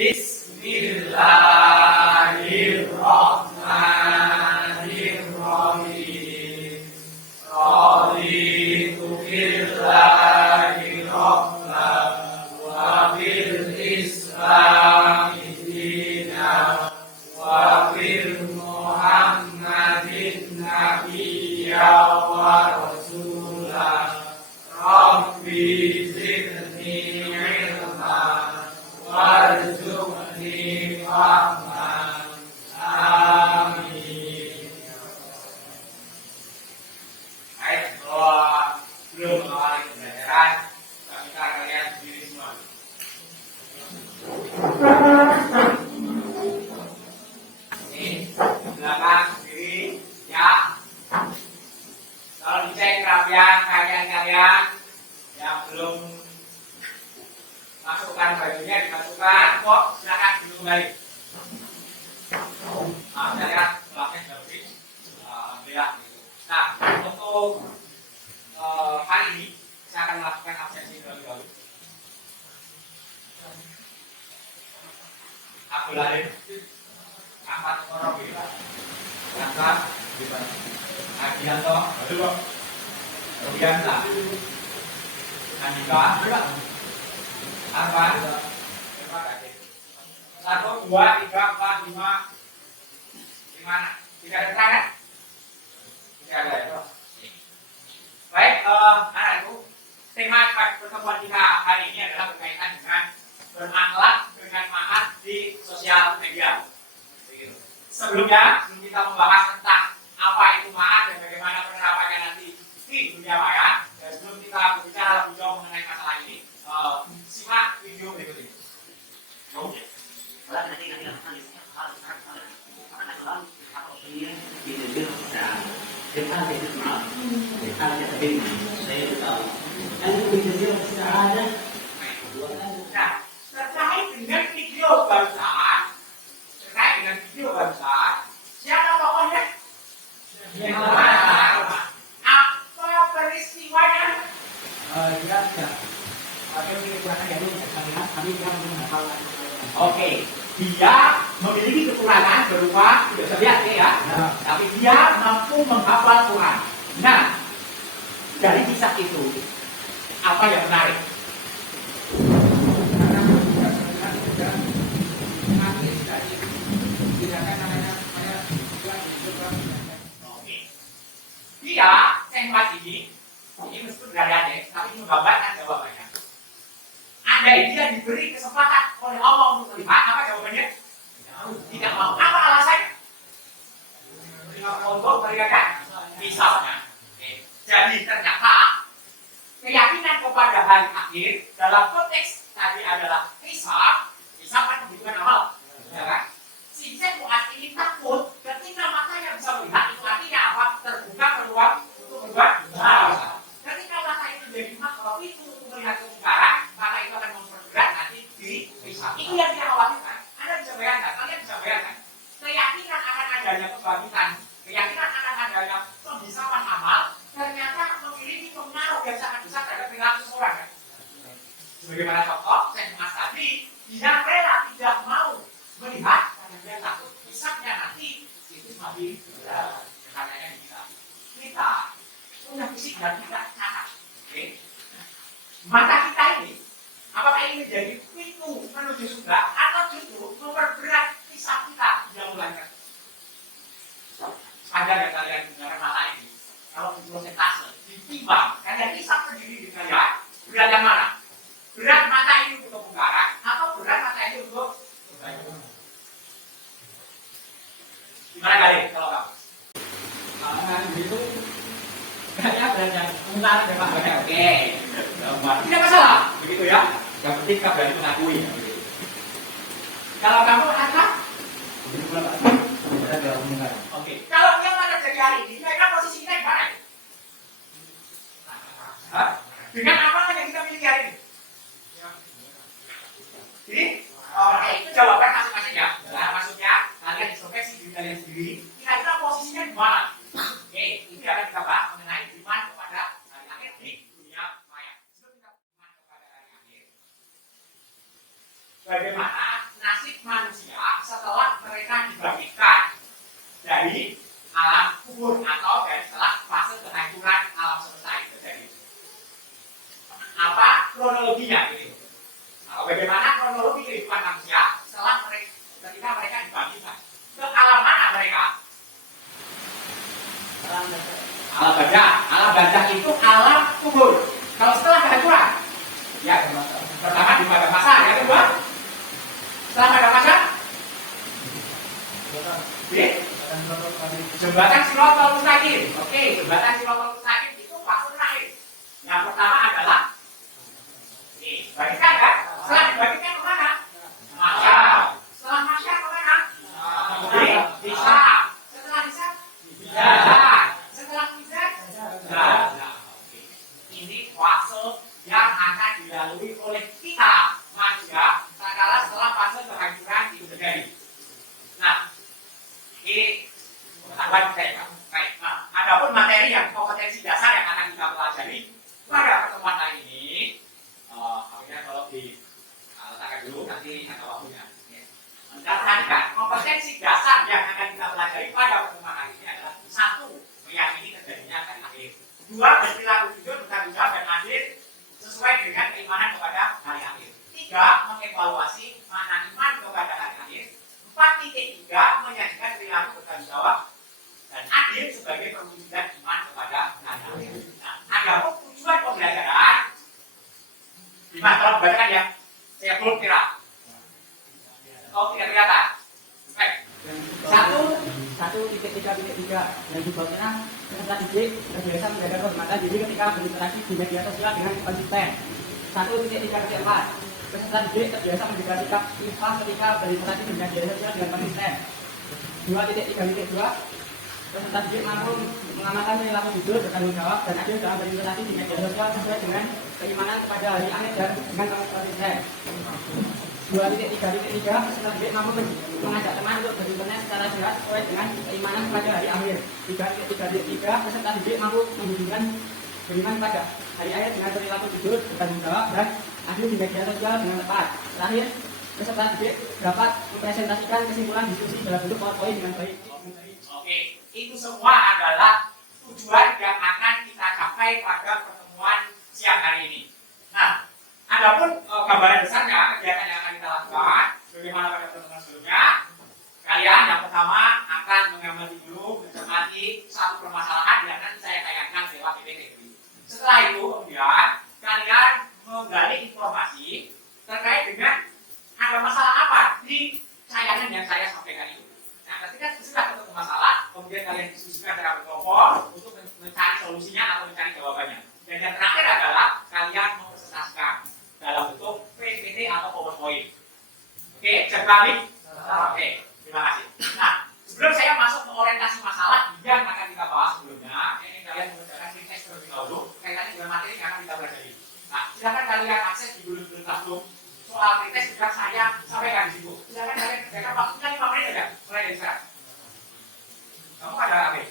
Bismillahirrahmanirrahim. Raditu billahi rabban wa bil islami dinan wa bil Muhammadin nabiyya wa rasulah. Rabbi zidni ilman warzuqni fahman. Amin. Baik, kalau belum awali pembelajaran, kami kalian sendiri semua. Ini belakang sendiri ya. Kalau dicek kerapian kalian yang belum masukkan bajunya dimasukkan, kok silakan dulu kembali. Saya lihat belakangnya lebih beda. Nah, untuk hari ini saya akan melakukan absensi terlebih dahulu. Abdul Halim, Ahmad Korobi, Angka, Adianto, Rubiansa, Andika, Arfan, terima kasih. 1, 2, 3, 4, 5, 5, 3 ada tangan? 3 ada itu. Baik, anak-anakku, tema pertemuan kita hari ini adalah berkaitan dengan berakhlak dengan maaf di sosial media. Sebelum kita membahas tentang apa itu maaf dan bagaimana penerapannya nanti di dunia maya, dan sebelum kita berbicara lebih jauh mengenai masalah ini, simak video berikut ini. Nah, terkait dengan video barusan, siapa tokohnya? Apa peristiwanya? Oke, dia memiliki kekurangan berupa tidak bisa lihat ya, tapi dia mampu menghafal Quran. Nah, dari kisah itu apa yang menarik? Oke, dia sengmat ini meskipun berada tapi menggambarkan jawabannya. Andai dia diberi kesempatan oleh Allah untuk melihat, apa jawabannya? Tidak mau. Apa alasannya? Untuk meriakan misalnya. Jadi ternyata keyakinan kepada hari akhir dalam konteks tadi adalah hisab kan pembukaan amal, ya kan? Si Mu'ad ini takut ketika matanya bisa melihat, itu artinya apa? Terbuka peluang untuk berbuat dosa. Ketika mata itu jadi makhluk itu untuk melihat kemungkaran, maka itu akan memperberat nanti di hisab. Itu yang dia khawatirkan. Anda bisa bayangkan, kalian bisa bayangkan keyakinan akan adanya kebangkitan, keyakinan akan adanya pembisapan amal, ternyata memiliki pengaruh yang sangat besar terhadap perilaku seseorang. Kan? Sebagaimana contoh, saya Mas tadi, dia rela tidak mau melihat karena dia takut hisabnya nanti itu semakin berat. Katanya kita punya fisik dan tidak cacat. Okay? Mata kita ini, apakah ini menjadi pintu menuju surga atau justru memperberat hisab kita yang mulainya? Ada yang kalian dengar mata ini? Kalau di prosentase ditimbang, kalian hisab sendiri di kalian berat yang mana? Berat mata ini untuk kemungkaran atau berat mata ini untuk kebaikan? Gimana kalian kalau kamu? Itu beratnya berat yang kemungkaran ya Pak. Oke. Tidak masalah, begitu ya. Yang penting kamu berani mengakui. Kalau kamu anak? Oke. Kalau dia mana jadi hari ini, mereka posisinya di mana? Dengan apa yang kita miliki hari ini? Jadi, itu jawaban masing-masing ya. Nah, maksudnya kalian introspeksi diri kalian sendiri. Kira-kira posisinya di mana? Oke, ini akan kita bahas mengenai iman kepada hari akhir di dunia maya. Sebelum kita iman kepada hari akhir, bagaimana mereka dibangkitkan dari alam kubur atau dari setelah fase kehancuran alam semesta itu terjadi. Apa kronologinya ini? Bagaimana kronologi kehidupan manusia setelah ketika mereka dibangkitkan? Ke alam mana mereka? Alam barzah. Alam barzah itu alam kubur. Kalau setelah kehancuran, ya pertama di padang mahsyar, yang kedua setelah padang mahsyar, jembatan Shiratal Mustaqim. Oke, jembatan Shiratal Mustaqim itu fase terakhir. Yang pertama adalah dibangkitkan kan? Setelah dibangkitkan kemana? Mahsyar. Setelah mahsyar kemana? Hisab. Setelah hisab? Mizan. Setelah mizan? Nah, ini fase yang akan dilalui oleh kita manusia tatkala setelah fase kehancuran itu terjadi. Nah, ini pengetahuan saya. Baik. Nah, adapun materi yang kompetensi dasar yang akan kita pelajari pada pertemuan kali ini, kalau letakkan dulu nanti ada waktunya. Perhatikan, kompetensi dasar yang akan kita pelajari pada pertemuan kali ini adalah satu, meyakini terjadinya hari akhir. Dua, berperilaku jujur, bertanggung jawab dan adil sesuai dengan keimanan kepada hari akhir. Tiga, mengevaluasi makna iman kepada hari akhir. 4.3 menyajikan perilaku bertanggung jawab dan adil sebagai perwujudan iman kepada hari akhir. Nah, adapun tujuan pembelajaran, gimana kalau dibacakan ya? Saya belum kira. Oh, tidak kelihatan. Baik. 1.3.3 yang dibawakan peserta didik terbiasa menjaga kehormatan diri ketika berinteraksi di media sosial dengan konsisten. 1.3.4 peserta didik terbiasa menjaga sikap ikhlas ketika berinteraksi di media sosial dengan konsisten. 2.3.2 peserta didik mampu mengamalkan perilaku jujur, bertanggung jawab dan adil dalam berinteraksi di media sosial sesuai dengan keimanan kepada hari akhir dan dengan konsisten. 2.3.3 peserta didik mampu mengajak teman untuk berinternet secara sehat sesuai dengan keimanan kepada hari akhir. 3.3 peserta didik mampu menghubungkan beriman pada hari akhir dengan perilaku jujur, bertanggung jawab dan adil di media sosial dengan tepat. Terakhir, peserta didik dapat mempresentasikan kesimpulan diskusi dalam bentuk PowerPoint dengan baik. Oke, itu semua adalah tujuan yang akan kita capai pada pertemuan siang hari ini. Nah, adapun gambaran besarnya kegiatan yang akan kita lakukan, bagaimana pada pertemuan sebelumnya, kalian yang pertama akan mengamati dulu, mencermati satu permasalahan yang nanti saya tayangkan lewat PPT. Setelah itu kemudian kalian menggali informasi terkait dengan ada masalah apa di tayangan yang saya sampaikan itu. Nah, ketika sudah ketemu masalah, kemudian kalian diskusikan secara berkelompok untuk mencari solusinya atau mencari jawabannya. Dan yang terakhir adalah kalian mempresentasikan dalam bentuk PPT atau PowerPoint. Oke, cek balik. Oke, terima kasih. Nah, sebelum saya masuk ke orientasi masalah yang akan kita bahas sebelumnya, ini kalian mengerjakan teks terlebih dahulu kaitannya dengan materi yang akan kita pelajari. Nah, silakan kalian akses di Google Classroom. Soal teks sudah saya sampaikan di situ. Silakan kalian kerjakan waktunya 5 menit saja, mulai dari sekarang. Kamu ada apa?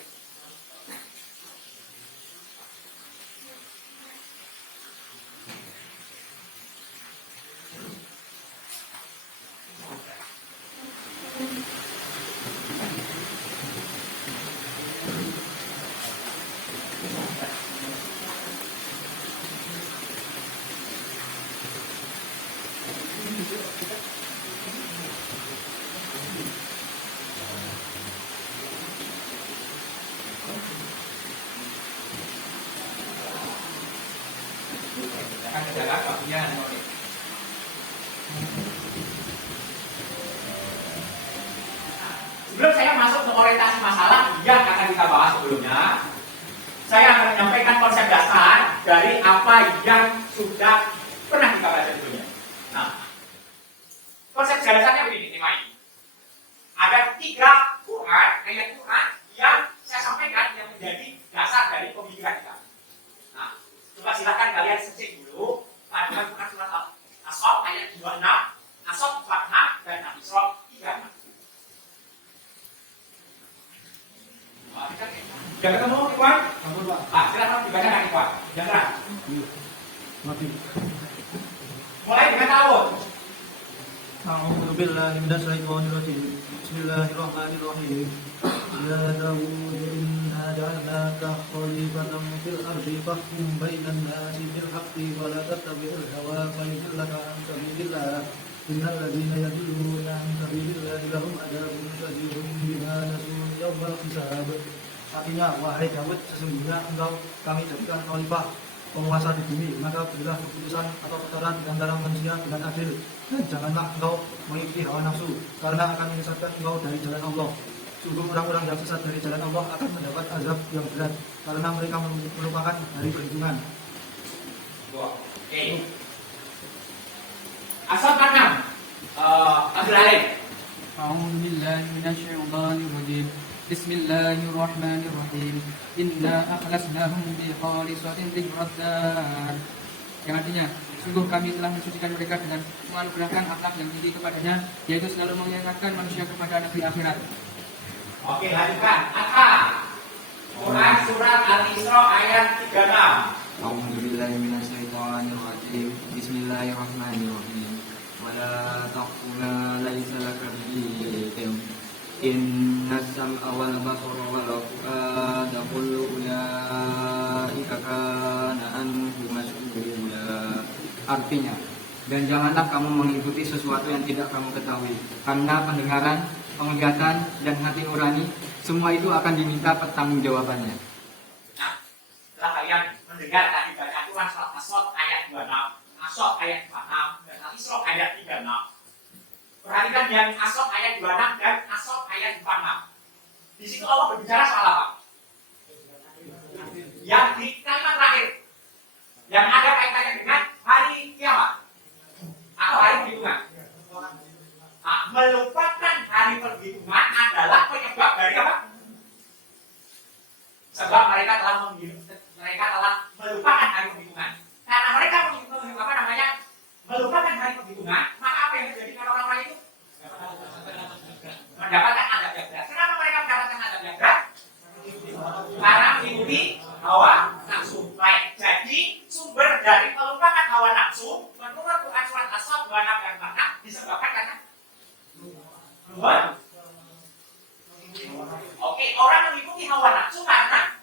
Akan berjalan waktunya 5 menit. Sebelum saya masuk ke orientasi masalah yang akan kita bahas sebelumnya, saya akan menyampaikan konsep dasar dari apa yang sudah pernah kita baca sebelumnya. Nah, konsep dasarnya begini, tema ini. Ada 3 Quran, ayat Quran yang saya sampaikan yang menjadi dasar dari pemikiran kita. Nah, coba silakan kalian searching dulu pada Quran surat Al-Asr ayat 26, Asr 46 dan Al-Isra 36. Jangan ketemu Ikhwan? Silakan dibacakan Ikhwan. Jangan. Mulai dengan tahun. أعوذ بالله من الشيطان الرجيم بسم الله الرحمن الرحيم يا داود إنا جعلناك خليفة في الأرض فاحكم بين الناس بالحق ولا تتبع الهوى فيضلك عن سبيل الله إن الذين يضلون عن سبيل الله لهم عذاب شديد بما نسوا يوم الحساب. Artinya, wahai Daud, sesungguhnya engkau kami jadikan khalifah, penguasa di bumi, maka berilah keputusan atau peraturan di antara manusia dengan adil, dan janganlah engkau mengikuti hawa nafsu, karena akan menyesatkan engkau dari jalan Allah. Sungguh orang-orang yang sesat dari jalan Allah akan mendapat azab yang berat, karena mereka melupakan hari perhitungan. Oke. Asal enam. Abdul Halim. أعوذ بالله من الشيطان الرجيم بسم الله الرحمن الرحيم إنا أخلصناهم بخالصة ذكر الدار. Yang artinya, sungguh kami telah mensucikan mereka dengan menganugerahkan akhlak yang tinggi kepadanya, yaitu selalu mengingatkan manusia kepada negeri akhirat. Oke, lanjutkan. Angka. Quran surat Al-Isra ayat 36. أعوذ بالله من الشيطان الرجيم بسم الله الرحمن الرحيم ولا تقف ما ليس لك به علم إن السمع والبصر والفؤاد كل أولئك كان عنه مسؤولا. Artinya, dan janganlah kamu mengikuti sesuatu yang tidak kamu ketahui, karena pendengaran, penglihatan, dan hati nurani semua itu akan diminta pertanggungjawabannya. Nah, setelah kalian mendengar tadi baca Quran surat As-Sod ayat 26, As-Sod ayat 46, dan Al-Isra ayat 36. Perhatikan yang As-Sod ayat 26 dan As-Sod ayat 46. Di situ Allah berbicara soal apa? Yang di kalimat terakhir, yang ada kaitannya dengan hari kiamat atau hari perhitungan. Nah, melupakan hari perhitungan adalah penyebab dari apa? Sebab mereka telah melupakan hari perhitungan. Karena mereka melupakan hari perhitungan, maka apa yang terjadi pada orang-orang itu? Mendapatkan azab yang berat. Kenapa mereka mendapatkan azab yang berat? Karena mengikuti hawa nafsu. Baik, jadi sumber dari melupakan hawa nafsu menurut Quran surat As-Sod 26 dan 46 disebabkan karena Oke, orang mengikuti hawa nafsu karena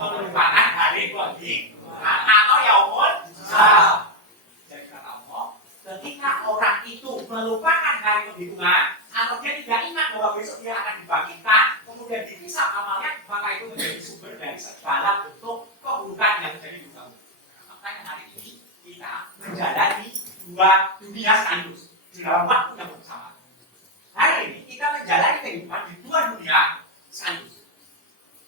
melupakan hari perhitungan atau yaumul hisab. Jadi kata Allah, ketika orang itu melupakan hari perhitungan atau dia tidak ingat bahwa besok dia akan dibangkitkan, kemudian dihisab amalnya, maka itu menjadi sumber dari segala bentuk keburukan yang terjadi di dunia. Makanya hari ini kita menjalani dua dunia sekaligus di dalam waktu yang bersama. Hari ini kita menjalani kehidupan di dua dunia sekaligus,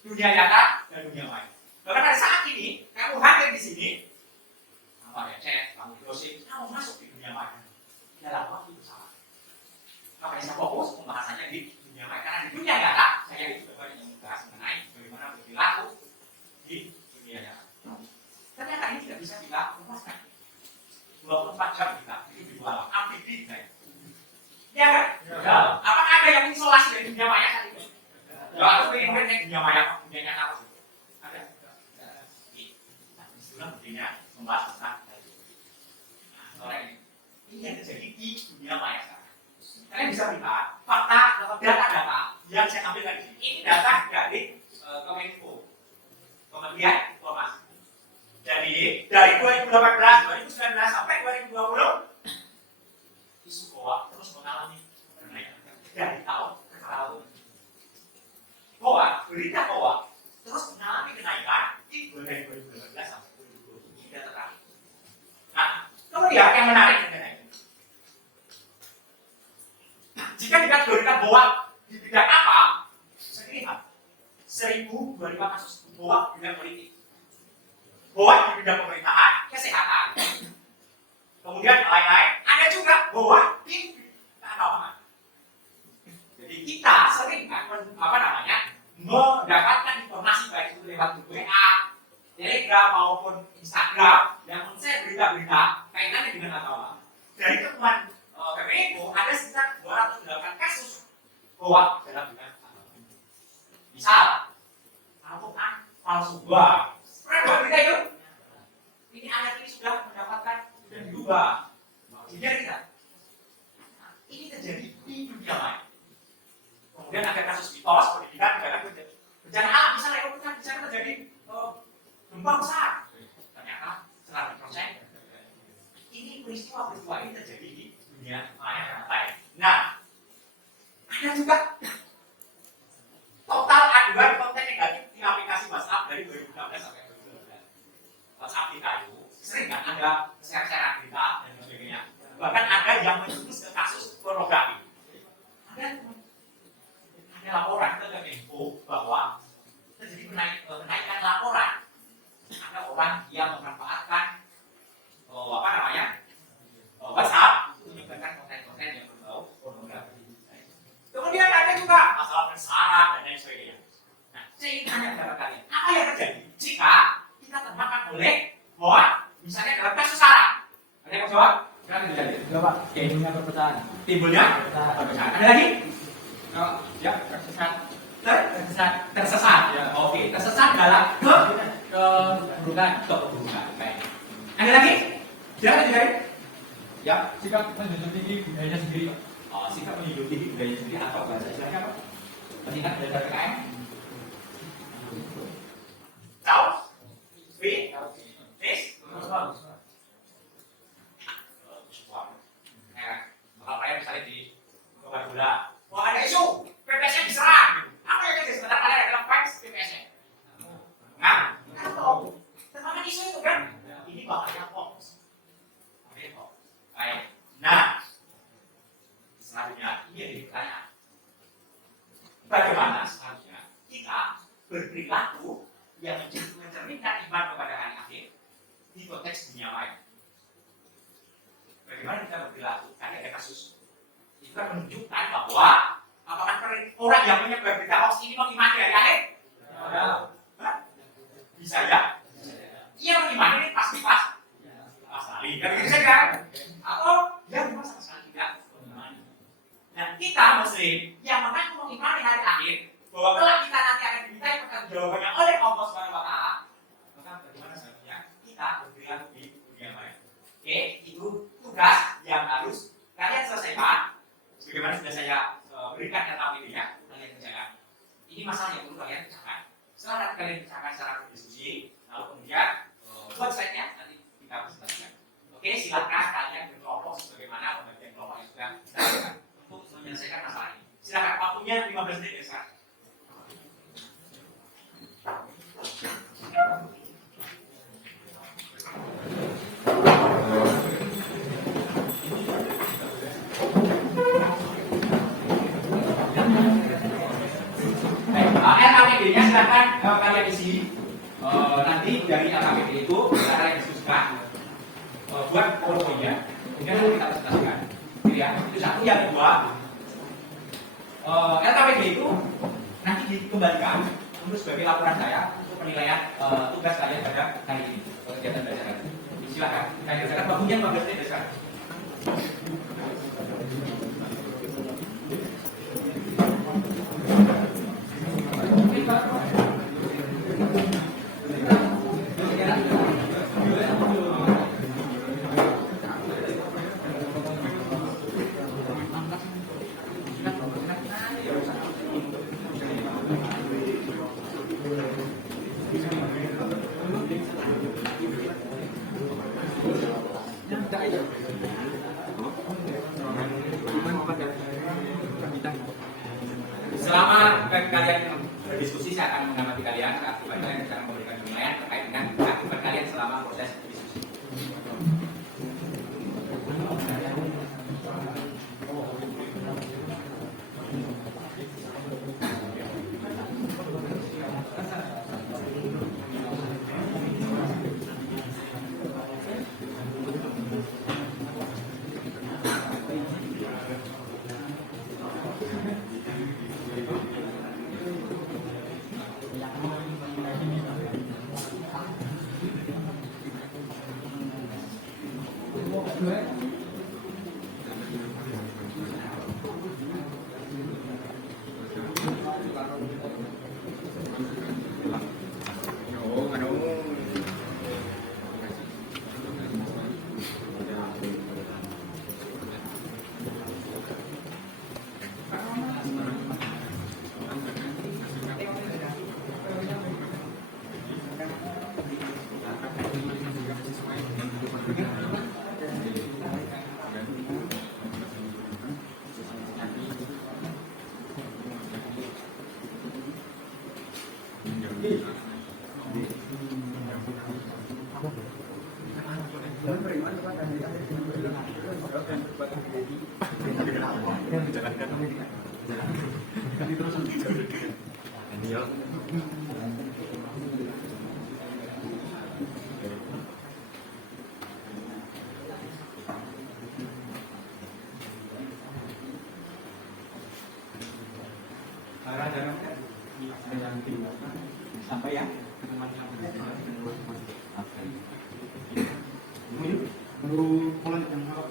dunia nyata dan dunia maya. Karena pada saat ini kamu hadir di sini, apa ya, kamu dosen, kamu masuk di dunia maya dalam waktu bersama. Makanya saya fokus pembahasannya di dunia maya, karena di dunia nyata saya juga banyak yang membahas mengenai bagaimana berperilaku di dunia nyata. Ternyata ini tidak bisa kita lepaskan. 24 jam kita hidup di dalam amfibi. Ya kan? Ya. Apakah ada yang isolasi dari dunia maya saat ini? Ya, aku ingin melihat dunia maya, dunia nyata apa sih? Ada? Disitulah pentingnya membahas tentang ini yang terjadi di dunia maya sekarang. Kalian bisa lihat fakta atau data-data yang saya ambil dari sini. Ini data dari Kemenko, Kementerian Informasi. Jadi dari 2018, 2019 sampai 2020 isu bahwa terus mengalami kenaikan dari tahun ke tahun. Bahwa berita bahwa terus mengalami kenaikan di 2018 sampai 2020 ini data terakhir. Nah, kemudian yang menarik mengenai ini, jika dikategorikan bahwa di bidang apa, saya lihat 1.025 kasus bahwa di bidang politik, bahwa di bidang pemerintahan, kesehatan, kemudian lain-lain, ada juga bahwa di keagamaan. Jadi kita sering mendapatkan informasi baik itu lewat WA, Telegram maupun Instagram yang men-share berita-berita kaitannya dengan agama. Dari temuan PPIO ada sekitar 208 kasus bahwa dalam bidang agama. Misal, Al-Quran palsu. Wah, pernah buat berita itu? Ini anak ini sudah mendapatkan dan diubah. Tidak kita. kemudian ada kasus mitos, pendidikan, bencana alam misalnya itu kan bisa terjadi gempa besar. Ternyata setelah diproses, ini peristiwa ini terjadi di dunia maya yang lain. Nah, ada juga total aduan konten negatif di aplikasi WhatsApp dari 2016 sampai 2019. WhatsApp kita itu sering kan ada share-sharean berita dan sebagainya. Bahkan ada yang menjurus ke kasus pornografi. Ada laporan ke Kemenko bahwa terjadi kenaikan laporan. Ada orang yang memanfaatkan WhatsApp untuk menyebarkan konten-konten yang berbau pornografi. Kemudian ada juga masalah persara dan lain sebagainya. Nah, saya ingin tanya kepada kalian, apa yang terjadi jika kita termakan oleh hoax, misalnya dalam kasus sara? Ada yang jawab? Silakan terjadi. Coba, timbulnya perpecahan. Timbulnya perpecahan. Ada lagi? Ya, tersesat. Tersesat. Ya, oke. Tersesat dalam keburukan. Baik. Ada lagi? Silakan terjadi. Ya, sikap menjunjung tinggi budayanya sendiri. Sikap menjunjung tinggi budayanya sendiri atau bahasa istilahnya apa? Peningkat belajar PKM. Tahu? Kalau kalian misalnya di Kota Gula, wah ada isu PPS-nya diserang. Apa yang terjadi sebentar kalian adalah fans PPS-nya? Nah, atau tentang isu itu kan? Ini bahaya hoax. Baik. Nah, selanjutnya ini yang ditanya. Bagaimana selanjutnya kita berperilaku yang mencerminkan iman kepada hari akhir di konteks dunia maya? Bagaimana kita berperilaku? Tadi ada kasus itu kan menunjukkan bahwa apakah orang yang menyebar berita hoax ini mengimani hari akhir? Bisa ya? Ia mengimani ini pasti pas sekali, kan begitu saja? Atau dia memang sama sekali tidak mengimani. Dan kita Muslim yang mengaku mengimani hari akhir, bahwa kelak kita nanti akan dimintai pertanggungjawabannya oleh Allah Subhanahu Wa Taala, maka bagaimana selanjutnya kita berperilaku di dunia maya? Oke, itu tugas yang harus kalian selesaikan. Sebagaimana sudah saya berikan data videonya, kalian kerjakan. Ini masalah yang perlu kalian kerjakan. Setelah kalian kerjakan secara berdiskusi, lalu kemudian website-nya nanti kita presentasikan. Oke, silakan kalian berkelompok sebagaimana pembagian kelompok yang sudah kita lakukan untuk menyelesaikan masalah ini. Silakan, waktunya 15 menit ya sekarang. LKPD-nya silakan kalian isi. Nanti dari LKPD itu kalian diskusikan buat PowerPoint-nya, kemudian nanti kita presentasikan. Ya, itu satu. Yang kedua, LKPD itu nanti dikembalikan untuk sebagai laporan saya untuk penilaian tugas kalian pada hari ini, kegiatan belajar hari ini. Silakan, kalian kerjakan. Waktunya 15 menit sekarang. Selama kalian berdiskusi, saya akan mengamati kalian, akibat kalian akan memberikan penilaian terkait dengan akibat kalian selama proses diskusi. Sampai ya. Baru mulai yang harap.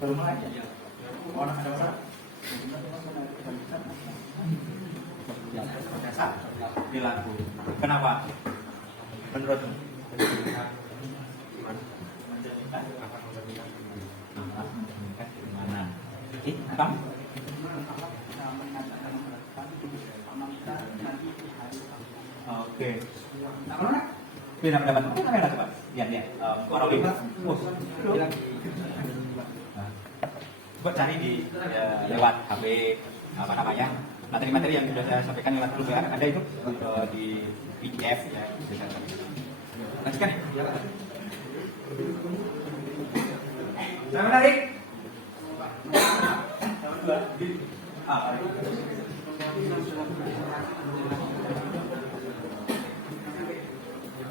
Baru mulai. Orang ada orang. Biasa dilaku. Kenapa? Menurutmu? Gimana? Kamu? Oke. Beda pendapat. Apa yang coba? Lihat ya. Orang lima. Coba cari di lewat HP apa namanya materi-materi yang sudah saya sampaikan lewat grup ya. Ada itu di PDF ya. Lanjutkan ya. Saya menarik.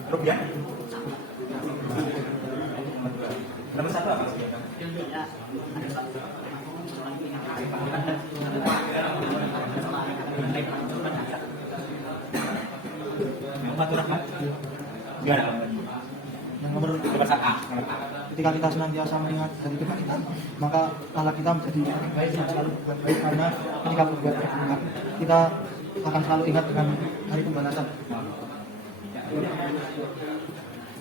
Rupiah. Nomor satu apa? Yang nomor ketika kita senantiasa mengingat dari Tuhan kita, maka akhlak kita menjadi baik dan selalu berbuat baik karena ketika berbuat baik kita akan selalu ingat dengan hari pembalasan.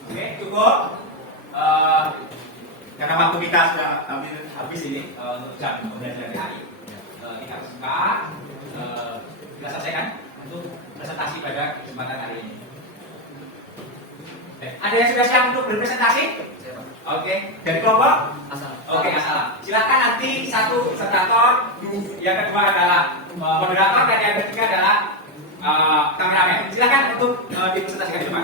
Oke, cukup. Karena waktu kita sudah habis ini untuk jam pembelajaran hari, kita kesempatan kita selesaikan untuk presentasi pada kesempatan hari ini. Ada yang sudah siap untuk berpresentasi? Oke, dari kelompok? Oke, asal. Silakan nanti satu presentator, yang kedua adalah moderator dan yang ketiga adalah kameramen. Silakan untuk dipresentasikan coba.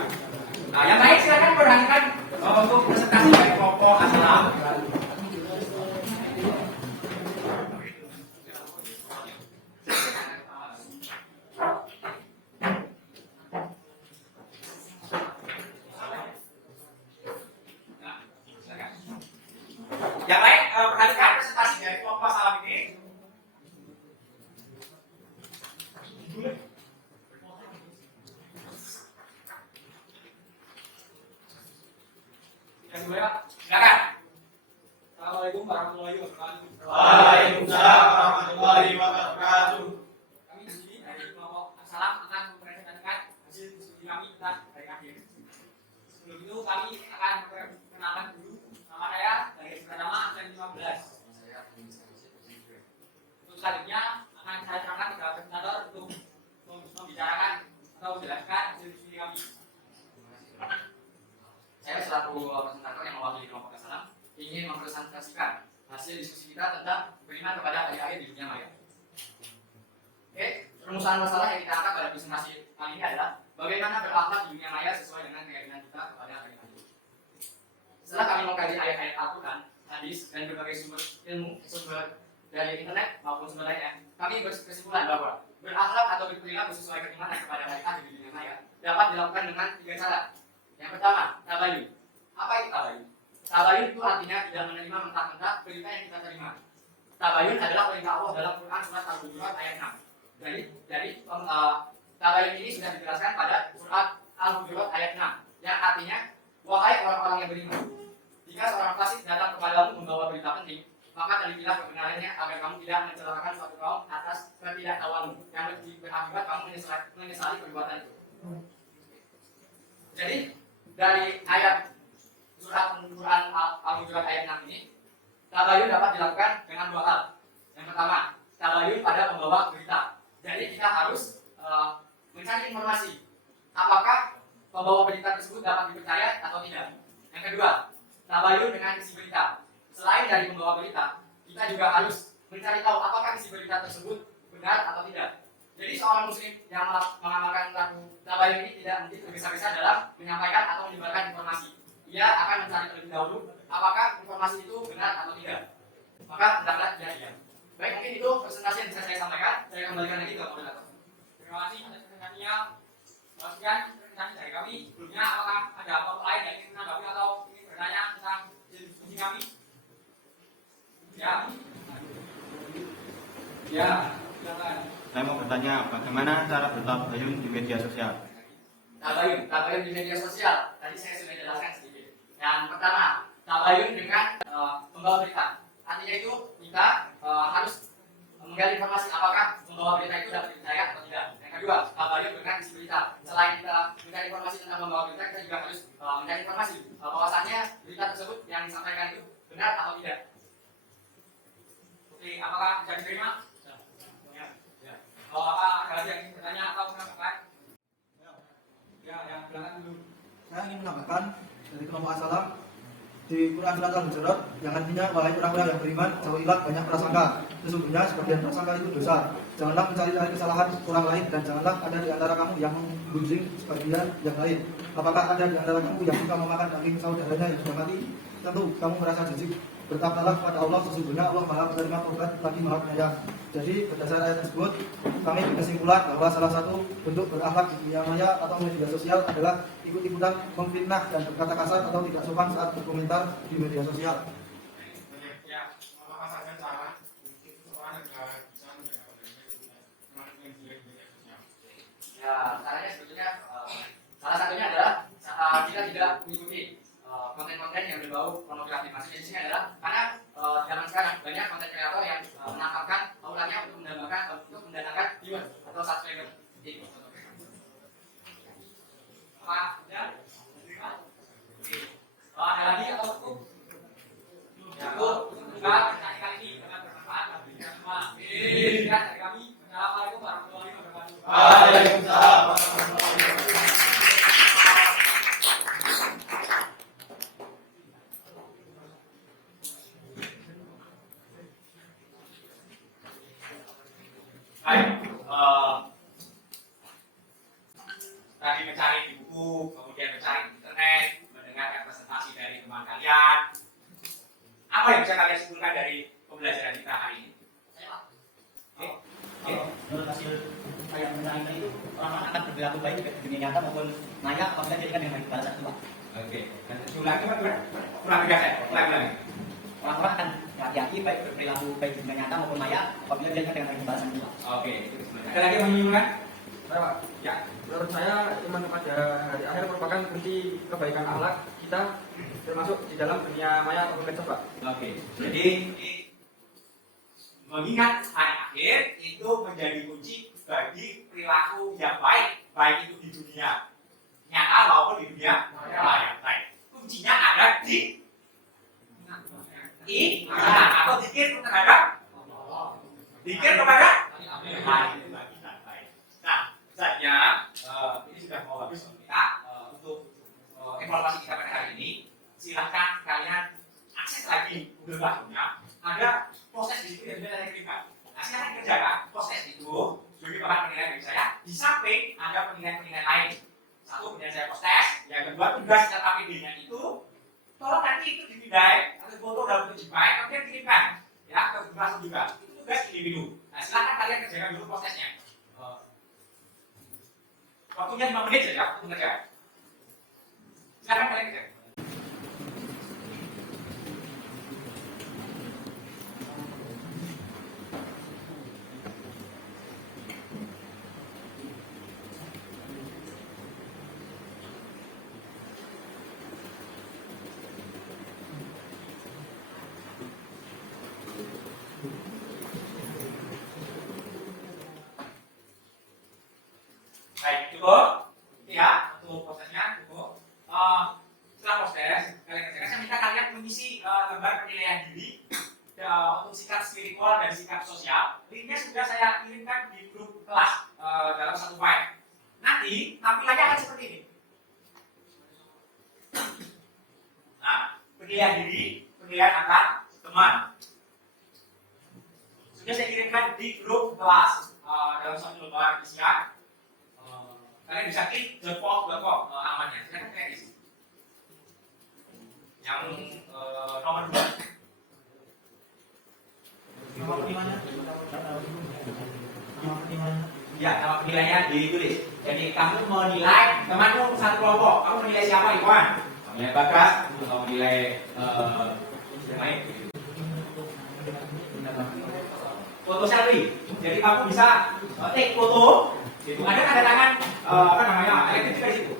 Nah, yang baik silakan perhatikan untuk presentasi dari kelompok asal. Yang baik, perhatikan presentasi dari kelompok salam ini. Yang kedua, silakan. Assalamualaikum warahmatullahi wabarakatuh. Waalaikumsalam warahmatullahi wabarakatuh. Kami di sini dari kelompok salam akan mempresentasikan hasil diskusi kami tentang hari akhir. Sebelum itu kami akan memperkenalkan dulu nama saya dari pertama dan 15. Untuk selanjutnya akan saya serahkan kepada presentator untuk membicarakan atau menjelaskan hasil diskusi kami. Saya selaku presentator yang mewakili kelompok salam ingin mempresentasikan hasil diskusi kita tentang beriman kepada hari akhir di dunia maya. Oke, rumusan masalah yang kita angkat pada presentasi kali ini adalah bagaimana berakhlak di dunia maya sesuai dengan keyakinan kita kepada hari akhir. Setelah kami mengkaji ayat-ayat Al-Quran, hadis, dan berbagai sumber dari internet maupun sumber lainnya, kami berkesimpulan bahwa berakhlak atau berperilaku sesuai keimanan kepada hari akhir di dunia maya dapat dilakukan dengan 3 cara. Yang pertama, tabayun. Apa itu tabayun? Tabayun itu artinya tidak menerima mentah-mentah berita yang kita terima. Tabayun adalah perintah Allah dalam Quran surat Al-Hujurat ayat 6. Jadi tabayun ini sudah dijelaskan pada surat Al-Hujurat ayat 6 yang artinya, wahai orang-orang yang beriman, jika seorang fasik datang kepadamu membawa berita penting, maka telitilah kebenarannya agar kamu tidak mencelakakan suatu kaum atas ketidaktahuanmu yang berakibat kamu menyesali perbuatan itu. Jadi dari ayat surat Al-Quran Al-Hujurat ayat 6 ini, tabayun dapat dilakukan dengan 2 hal. Yang pertama, tabayun pada pembawa berita. Jadi kita harus mencari informasi apakah pembawa berita tersebut dapat dipercaya atau tidak. Yang kedua, tabayun dengan isi berita. Selain dari pembawa berita, kita juga harus mencari tahu apakah isi berita tersebut benar atau tidak. Jadi seorang muslim yang mengamalkan laku tabayun ini tidak mungkin tergesa-gesa dalam menyampaikan atau menyebarkan informasi. Ia akan mencari terlebih dahulu apakah informasi itu benar atau tidak. Maka hendaklah dia diam. Baik, mungkin itu presentasi yang bisa saya sampaikan. Saya kembalikan lagi ke moderator. Terima kasih atas presentasinya. Sekian presentasi dari kami. Sebelumnya, apakah ada apa lain yang ingin menanggapi atau ingin bertanya tentang diskusi kami? Ya. Ya, silakan. Saya mau bertanya, bagaimana cara bertabayun di media sosial? Tabayun di media sosial. Tadi saya sudah jelaskan sedikit. Yang pertama, tabayun dengan pembawa berita. Artinya itu kita harus menggali informasi apakah membawa berita itu dapat dipercaya atau tidak. Yang kedua, tabayun dengan isi berita. Selain kita mencari informasi tentang membawa berita, kita juga harus mencari informasi bahwasannya berita tersebut yang disampaikan itu benar atau tidak. Oke, apakah bisa diterima? Ya. Kalau apa ada lagi yang ingin bertanya atau menambahkan? Ya, yang belakang dulu. Saya ingin menambahkan dari kelompok As-Salam di Quran Surat Al-Hujurat yang artinya, wahai orang-orang yang beriman, jauhilah banyak prasangka. Sesungguhnya sebagian prasangka itu dosa. Janganlah mencari-cari kesalahan orang lain, dan janganlah ada di antara kamu yang menggunjing sebagian yang lain. Apakah ada di antara kamu yang suka memakan daging saudaranya yang sudah mati? Tentu kamu merasa jijik. Bertakwalah kepada Allah, sesungguhnya Allah Maha Penerima Taubat lagi Maha Penyayang. Jadi berdasar ayat tersebut, kami berkesimpulan bahwa salah satu bentuk berakhlak di dunia maya atau media sosial adalah ikut-ikutan memfitnah dan berkata kasar atau tidak sopan saat berkomentar di media sosial. Ya, apa saja cara untuk seorang negara bisa menjaga pendidikan yang jelek di media sosial? Ya, caranya sebetulnya salah satunya adalah kita tidak mengikuti konten-konten yang berbau pornografi. Maksudnya di sini adalah karena zaman sekarang banyak konten kreator yang menangkapkan auranya untuk mendatangkan viewer atau subscriber. Apa? Ya? Oke. Ada lagi atau cukup? Cukup. Juga pertanyaan kali ini dengan bermanfaat bagi kita semua. Sekian dari kami. Assalamualaikum warahmatullahi wabarakatuh. Waalaikumsalam warahmatullahi wabarakatuh. Baik, tadi mencari di buku, kemudian mencari di internet, mendengarkan presentasi dari teman kalian. Apa yang bisa kalian simpulkan dari pembelajaran kita hari ini? Menurut hasil saya menanyakan itu, orang akan berperilaku baik di dunia nyata maupun maya apabila dijadikan dengan balasan Tuhan. Oke, dan ulangi Pak, kurang tegas ya, ulangi. Orang-orang akan hati-hati baik berperilaku baik di dunia nyata maupun maya apabila dijadikan dengan balasan Tuhan. Oke, itu sebenarnya. Ada lagi yang menyimpulkan? Pak, Ya. menurut saya iman kepada hari akhir merupakan kunci kebaikan akhlak kita, termasuk di dalam dunia maya ataupun medsos, Pak. Oke, jadi mengingat hari akhir itu menjadi kunci bagi perilaku yang baik, baik itu di dunia nyata maupun di dunia maya. Baik, kuncinya ada di iman atau zikir terhadap zikir kepada Allah. Baik. Nah, saja ini sudah mau habis kita untuk evaluasi kita pada hari ini. Silahkan kalian akses lagi Google Classroom-nya. Ada proses di situ yang sudah saya kirimkan. Nah, silahkan kerjakan proses itu sebagai bahan penilaian dari saya. Di samping ada penilaian-penilaian lain. Satu, penilaian saya post-test. Yang kedua, tugas LKPD-nya itu tolong nanti itu dipindai atau foto dalam bentuk JPEG, kemudian kirimkan ya ke Google Classroom juga. Itu tugas individu. Nah, silahkan kalian kerjakan dulu prosesnya. Waktunya 5 menit saja untuk mengerjakan. Silahkan kalian kerjakan. Baik, cukup ya untuk prosesnya cukup. Setelah proses kalian kerjakan, saya minta kalian mengisi lembar penilaian diri untuk sikap spiritual dan sikap sosial. Linknya sudah saya kirimkan di grup kelas dalam satu file. Nanti tampilannya akan seperti ini. Nah, penilaian diri, penilaian antar teman. Sudah saya kirimkan di grup kelas dalam satu lembar isian. Kalian bisa klik jepop.com amannya. Silakan klik di sini. Yang nomor 2. Nama penilaiannya? Nama penilaiannya? Ya, nama penilaiannya ditulis. Jadi kamu menilai temanmu satu kelompok. Kamu menilai siapa, Iwan? Menilai Bagas atau menilai yang lain? Foto selfie. Jadi kamu bisa take foto. Itu ada tanda tangan apa namanya? Elektronik di situ.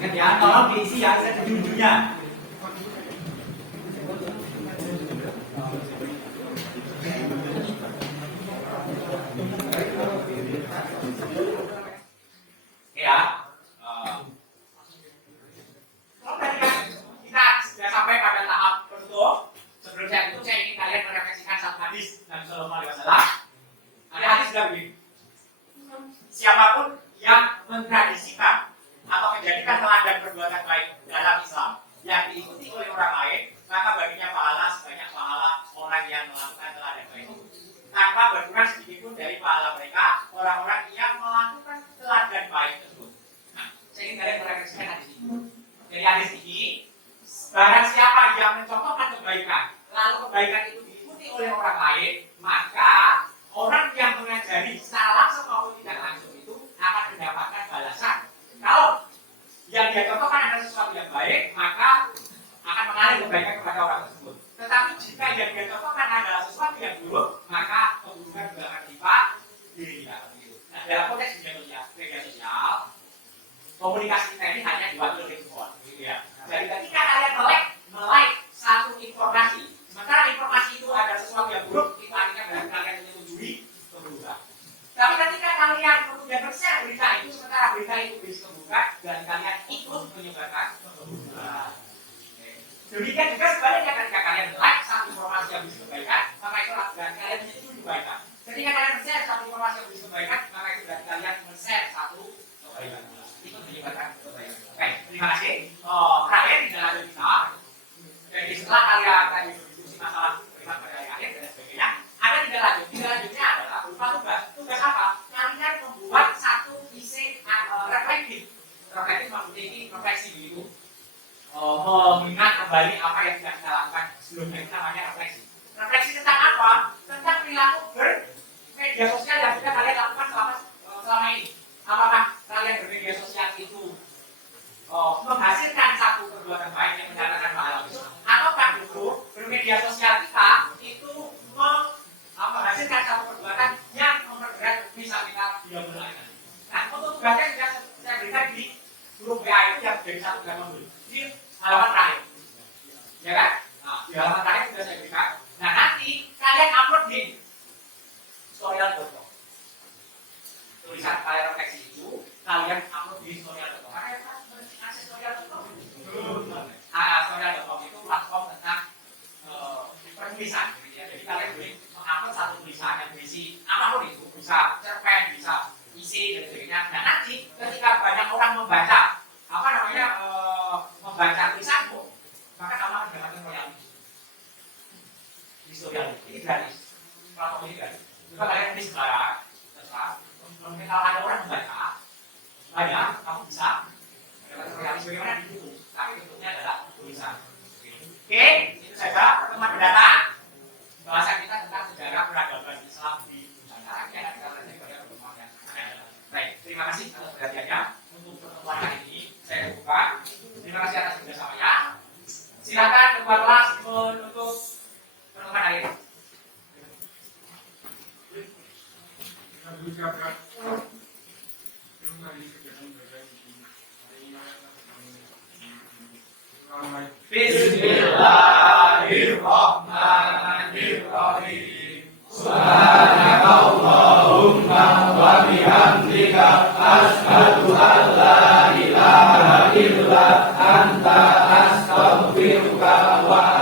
Ingat ya, tolong diisi ya, saya di ujungnya. Ya, kalau tadi kan kita sudah sampai pada tahap penutup. Sebelum saya tutup, saya ingin kalian merefleksikan satu hadis Nabi Sallallahu Alaihi Wasallam. Ada hadis sudah begini. Siapapun yang mentradisikan atau menjadikan teladan perbuatan baik dalam Islam yang diikuti oleh orang lain, maka baginya pahala sebanyak pahala orang yang melakukan teladan baik itu, tanpa berkurang sedikit pun dari pahala mereka orang-orang yang melakukan teladan baik tersebut. Nah, saya ingin kalian merefleksikan hadis ini. Dari hadis ini, barang siapa yang mencontohkan kebaikan, lalu kebaikan itu diikuti oleh orang lain, maka orang yang mengajari secara langsung maupun tidak langsung itu akan mendapatkan balasan. Kalau yang dia contohkan adalah sesuatu yang baik, maka akan mengalir kebaikan kepada orang tersebut. Tetapi jika yang dia contohkan adalah sesuatu yang buruk, maka keburukan juga akan menimpa dirinya. Nah, dalam konteks media sosial, komunikasi kita ini hanya diwakili oleh handphone, gitu ya. Jadi ketika kalian melike satu informasi, sementara informasi itu ada sesuatu yang buruk, itu artinya berarti kalian menyetujui keburukan. Tapi ketika kalian kemudian men-share berita itu, sementara berita itu berisi keburukan, dan kalian ikut menyebarkan keburukan. Demikian juga sebaliknya ketika kalian like satu informasi yang berisi kebaikan, maka itu berarti kalian menyetujui kebaikan. Ketika kalian men-share satu informasi yang berisi kebaikan, maka itu berarti kalian men-share satu kebaikan. Ikut menyebarkan kebaikan. Oke, terima kasih. Terakhir di dalam kita, jadi setelah kalian tadi berdiskusi masalah privat pada hari akhir dan sebagainya, ada tiga lanjut. Tiga lanjutnya adalah berupa tugas. Tugas apa? Kalian membuat satu isi reflektif. Reflektif maksudnya ini refleksi begitu. Mengingat kembali apa yang sudah kita lakukan sebelumnya, itu namanya refleksi. Refleksi tentang apa? Tentang perilaku bermedia sosial yang sudah kalian lakukan selama ini. Apakah kalian bermedia sosial itu menghasilkan satu perbuatan baik yang mendatangkan pahala itu, ataukah justru bermedia sosial kita itu menghasilkan satu perbuatan yang memperberat bisa kita dia mulaikan. Nah, untuk tugasnya sudah saya berikan di grup WA itu yang jadi satu gambar dulu di halaman terakhir, ya kan? Nah, di halaman terakhir sudah saya berikan. Nah, nanti kalian upload di storyal.com. Tulisan kalian refleksi itu kalian upload di storyal.com. Storyal.com itu platform tentang penulisan, gitu ya. Jadi kalian boleh mengupload satu tulisan yang berisi apapun itu, bisa cerpen, bisa isi dan sebagainya. Dan nanti ketika banyak orang membaca, membaca tulisanmu, maka kamu akan mendapatkan royalti di storyal. Ini gratis, platform ini gratis. Jika kalian tulis sembarang, mungkin kalau ada orang membaca banyak, kamu bisa mendapatkan royalti sebagaimana di buku, tapi bentuknya adalah tulisan. Oke, itu saja pertemuan mendatang. Bahasan kita tentang sejarah peradaban Islam di Nusantara. Ini akan kita lanjutkan pada pertemuan yang akan datang. Baik, terima kasih atas perhatiannya. Untuk pertemuan hari ini saya buka. Terima kasih atas kerjasamanya. Silakan ketua kelas menutup pertemuan hari ini. Bismillahirrahmanirrahim. Subhanakallahumma wa bihamdika asyhadu an la ilaha illa anta astaghfiruka wa